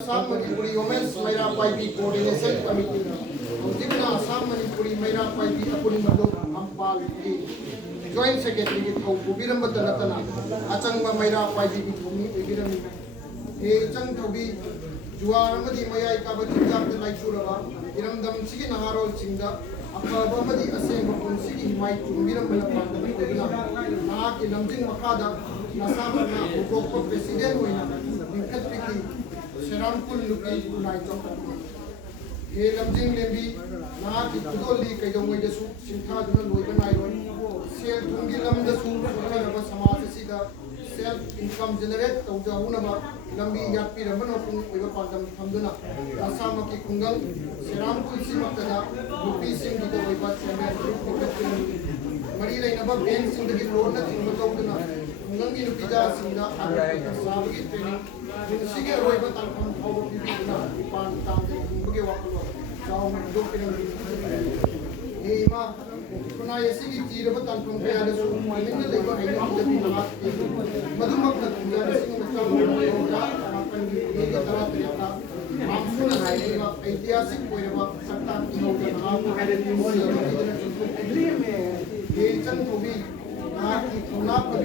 Assam Manipuri Women's Mayra Paibi Coordination Committee Hojikna Assam Manipuri Mayra Paibi Apuni Maluk Ampal Joint Secretary ki thau bubiram batanatana achangma Mayra Paibi ki thumi bibirami he chang thobi juar amadi mayai ka bajak de laisurawa iramdam sigi naharol singda akaba amadi aseng bapun sigi himai tumbiram balapanda koina na ki lamjing makada nasama na ukok president hoina inkat piki Seramkul Nuki Unai Chokka. He Lamjing Lembi, Naki Kudoli Kaidongway the Su, Sintha Dunan Loiban Iron, Sel Tungilam the Su, Kanaba Samasida, self income generate, Tauja Unaba, Lambi Yapi Ramanopun, Vivapatam Hamduna, Nasamaki Kungal, Seramkul Simakada, Lupi Singh with the Vivat Samuel, Maria Naba, Ben Singh the Rona, Timotokuna. Ngangi nukida sinda sabagi training sige roiba talpon power bibina pan tamde buge waklo saw do pinang e ma kuna yesigi tiraba talpon kaya da su minna leba ai da madumak na tuya singa talpon da akan e ga tara treta amsuna hai ma ऐतिहासिक कोइरबा सत्ता की होगा ना को है ये चंद होगी की थोना पर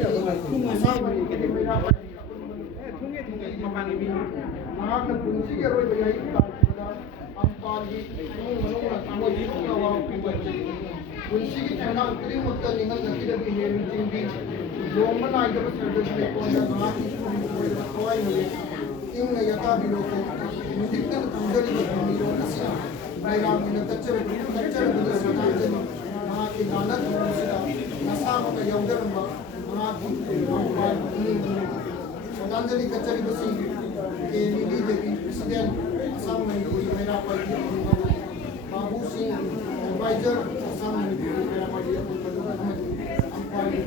आसाम में के मेरा ठुंगे ठुंगे मकान भी ना का पुंजी के रोय बजाई तालदा अंपाली मनो तामो जी का वा पुंजी की ठंडा उतरी मुद्दा निगल नकी द बिहेव चिंदी जोमन आई जब सर्विस में कौन ना की कोई मिले इन यथा बिलो को मुदिकन अंजलि बतमी रो नसिया बैराम में कच्चे बुद्ध सदांजलि ना की नानक मुसिदा नसाम का यौदरंबा ना की सदांजलि कचरी बसी के नीली देवी प्रेसिडेंट असम में मेरा पार्टी बाबू सिंह एडवाइजर असम में मेरा पार्टी अंपाली